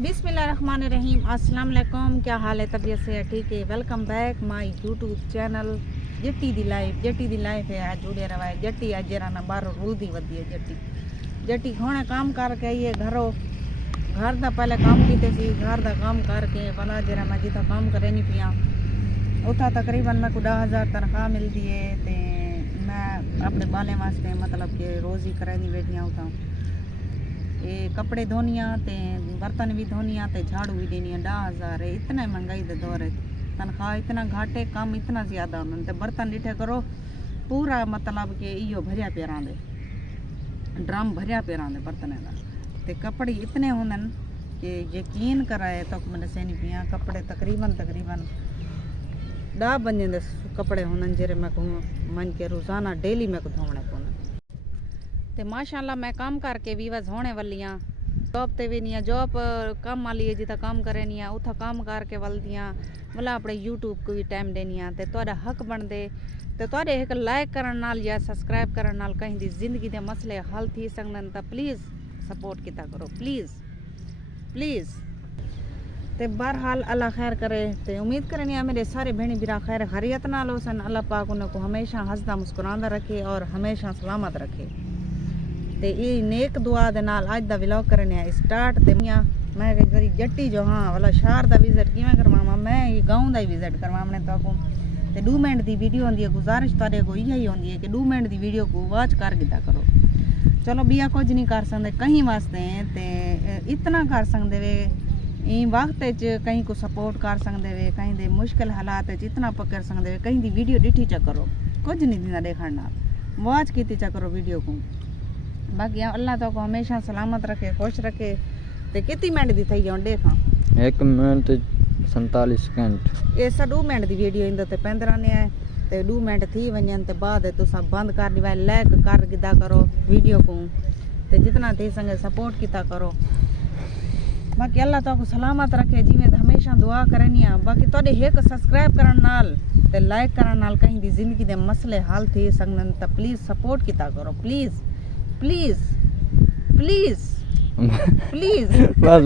बिस्मिल्लाहिर्रहमानिर्रहीम। अस्सलाम वालेकुम। क्या हाल है? तबीयत से ठीक है? Welcome back my YouTube channel Jatti the life है। आज जुड़े रहा है जट्टी आज जरा ना बाहर रूदी वधी है जट्टी होने काम करके आइए घरों घर दा पहले काम कीते सी घर दा काम करके भला जरा मैं जिता काम करे नहीं पिया उता तकरीबन मैं को 10,000 तनख्वाह मिलती है ते मैं अपने बाले वास्ते मतलब कि रोज़ी करानी बैठिया उता ये कपड़े धोनिया ते बर्तन भी धोनिया ते झाड़ू भी देनी 10,000 है। इतना महंगाई दे दौर है तनख्वाह इतना घाटे काम इतना ज़्यादा होने ते बर्तन डिठे करो पूरा मतलब कि इो भरिया पैरां दे ड्रम भरिया पैरां दे बर्तन का ते कपड़े इतने होंगे कि यकीन कराए तो मैंने सैनी पिया कपड़े तकरीबन 10 बंदे कपड़े होंगे जेरे मैं कहूँ मन के रोज़ाना डेली मैं को धोने को ते माशाल्लाह मैं काम करके भी वह होने वाली हाँ जॉब ते भी नहीं जॉब काम वाली है जिता काम करे नहीं उथा काम करके वलदियाँ मतलब अपने यूट्यूब को भी टाइम देनी ते तुहाडा हक बनदे ते तुहाडे एक लाइक करन नाल या सब्सक्राइब करन नाल कहीं दी जिंदगी दे मसले हल थी सकदन तां प्लीज़ सपोर्ट किता करो प्लीज़ ते बहरहाल अल्लाह खैर करे ते उम्मीद करनी है मेरे सारे भेणी बिरा खैर खैरियत नाल होसन अल्लाह पाक उनको हमेशा हंसदा मुस्कुरांदा रखे और हमेशा सलामत रखे ते ये नेक दुआ दे नाल आज दा व्लॉग करने स्टार्ट ते मैं करी जट्टी जो हाँ वाला शहर दा विजिट किवें करवावां मैं ये गाँव दा ही विजिट करवावणे तो ते 2 मिनट दी वीडियो होंदी है गुजारिश तुहाडे को यही होंदी है कि 2 मिनट दी वीडियो को वॉच कर दिता करो चलो बिया कुछ नहीं कर सकते कहीं वास्ते ते इतना कर सकते वे इन वक्त कहीं को सपोर्ट कर सकते वे कहीं दे मुश्किल हालात इतना पकड़ सकते वे कहीं दी वीडियो डिठी चा करो कुछ नहीं दिना देखण नाल वॉच कीती चा करो वीडियो को बाकी अल्लाह तो को हमेशा सलामत रखे खुश रखे ते कितनी मिनट दी थई जाऊं देखा 1 मिनट 47 सेकंड ये 2 मिनट दी वीडियो इंदे ते पेंदरा ने है ते 2 मिनट थी वजन ते बाद तो सब बंद कर दी लाइक कर गिदा करो वीडियो को ते जितना थी संगे सपोर्ट किता करो बाकी अल्लाह तो को सलामत रखे जिवें हमेशा दुआ करनी है बाकी तुहाडे एक सब्सक्राइब करन नाल ते लाइक करन नाल कहीं दी जिंदगी दे मसले हल थी सकदन तां प्लीज़ सपोर्ट किता करो प्लीज़ बस